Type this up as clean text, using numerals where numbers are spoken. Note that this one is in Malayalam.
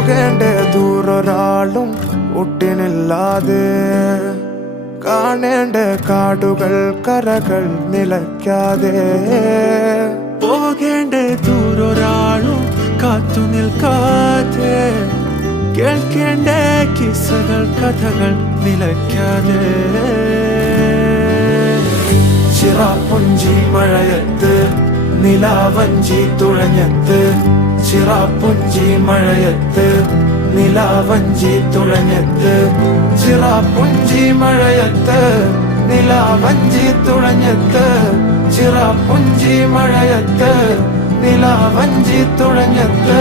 പോകേണ്ട ദൂരൊരാളും ഒട്ടിനില്ലാതെ കാണേണ്ട കാടുകൾ കരകൾ നിലയ്ക്കാതെ പോകേണ്ട ദൂരൊരാളും കാത്തു നിൽക്കാതെ കേൾക്കേണ്ട കിസ്സകൾ കഥകൾ നിലയ്ക്കാതെ ചിറാപ്പുഞ്ചി മഴയത്ത് നിലാവഞ്ചി തുഴഞ്ഞത്ത് ചിറാപ്പുഞ്ചി മഴയത്ത് നിലാവഞ്ചി തുഴഞ്ഞത്ത് ചിറാപ്പുഞ്ചി മഴയത്ത് നിലാവഞ്ചി തുഴഞ്ഞത്ത് ചിറാപ്പുഞ്ചി മഴയത്ത് നിലാവഞ്ചി തുഴഞ്ഞത്ത്